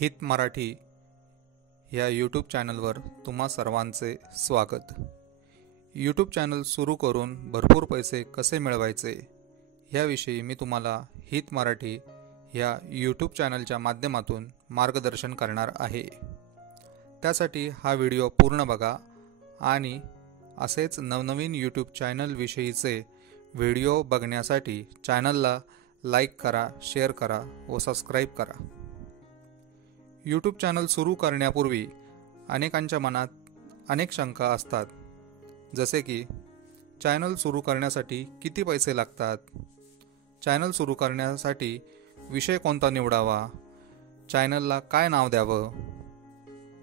हित मराठी या यूट्यूब चॅनलवर तुम्हा सर्वांचे स्वागत। यूट्यूब चॅनल सुरू करून भरपूर पैसे कसे मिळवायचे याविषयी मी तुम्हाला हित मराठी या यूट्यूब चॅनलच्या माध्यमातून मार्गदर्शन करणार आहे। त्यासाठी हा व्हिडिओ पूर्ण बघा आणि असेच नवनवीन यूट्यूब चॅनल विषयीचे व्हिडिओ बघण्यासाठी चॅनलला लाईक करा, शेअर करा व सबस्क्राईब करा। यूट्यूब चॅनल सुरू करण्यापूर्वी अनेकांच्या मनात अनेक शंका असतात, जसे की चॅनल सुरू करण्यासाठी किती पैसे लागतात, चॅनल सुरू करण्यासाठी विषय कोणता निवडावा, चॅनलला काय नाव द्यावं,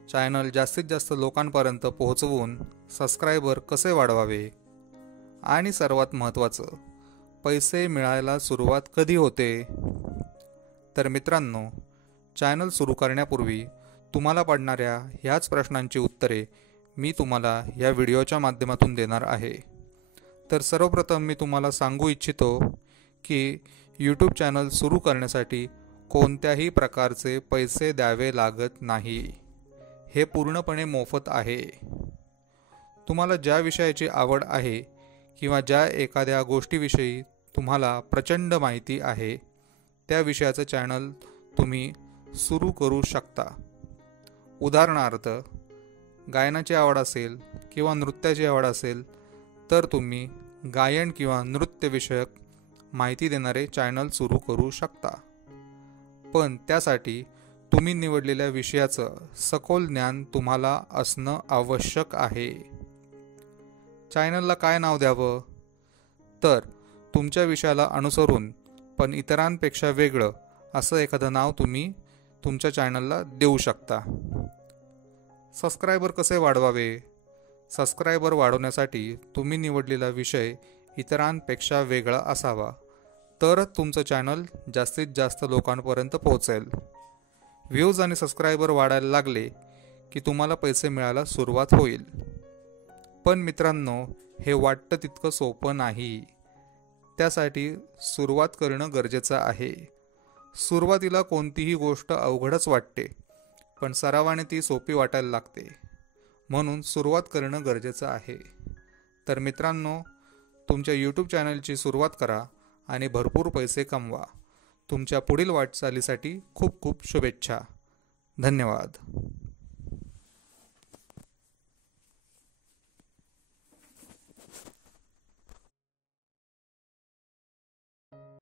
चॅनल जास्तीत जास्त लोकांपर्यंत पोहोचवून सबस्क्रायबर कसे वाढवावे आणि सर्वात महत्त्वाचं, पैसे मिळायला सुरुवात कधी होते। तर मित्रांनो, चॅनल सुरू करण्यापूर्वी तुम्हाला पडणाऱ्या ह्याच प्रश्नांची उत्तरे मी तुम्हाला या व्हिडिओच्या माध्यमातून देणार आहे। तर सर्वप्रथम मी तुम्हाला सांगू इच्छितो की यूट्यूब चॅनल सुरू करण्यासाठी कोणत्याही प्रकारचे पैसे द्यावे लागत नाही, हे पूर्णपणे मोफत आहे। तुम्हाला ज्या विषयाची आवड आहे किंवा ज्या एखाद्या गोष्टीविषयी तुम्हाला प्रचंड माहिती आहे त्या विषयाचं चॅनल तुम्ही सुरू करू शकता। उदाहरणार्थ, गायनाची आवड असेल किंवा नृत्याची आवड असेल तर तुम्ही गायन किंवा नृत्यविषयक माहिती देणारे चॅनल सुरू करू शकता, पण त्यासाठी तुम्ही निवडलेल्या विषयाचं सखोल ज्ञान तुम्हाला असणं आवश्यक आहे। चॅनलला काय नाव द्यावं, तर तुमच्या विषयाला अनुसरून पण इतरांपेक्षा वेगळं असं एखादं नाव तुम्ही तुमच्या चॅनलला देऊ शकता। सबस्क्रायबर कसे वाढवावे, सबस्क्रायबर वाढवण्यासाठी तुम्ही निवडलेला विषय इतरांपेक्षा वेगळा असावा, तरच तुमचं चॅनल जास्तीत जास्त लोकांपर्यंत पोहोचेल। व्ह्यूज आणि सबस्क्रायबर वाढायला लागले की तुम्हाला पैसे मिळायला सुरुवात होईल। पण मित्रांनो, हे वाटतं तितकं सोपं नाही। त्यासाठी सुरुवात करणं गरजेचं आहे। सुरुवातीला कोणतीही गोष्ट अवघडच वाटते, पण सरावाने ती सोपी वाटायला लागते, म्हणून सुरुवात करणं गरजेचं आहे। तर मित्रांनो, तुमच्या यूट्यूब चॅनलची सुरुवात करा आणि भरपूर पैसे कमवा। तुमच्या पुढील वाटचालीसाठी खूप खूप शुभेच्छा। धन्यवाद।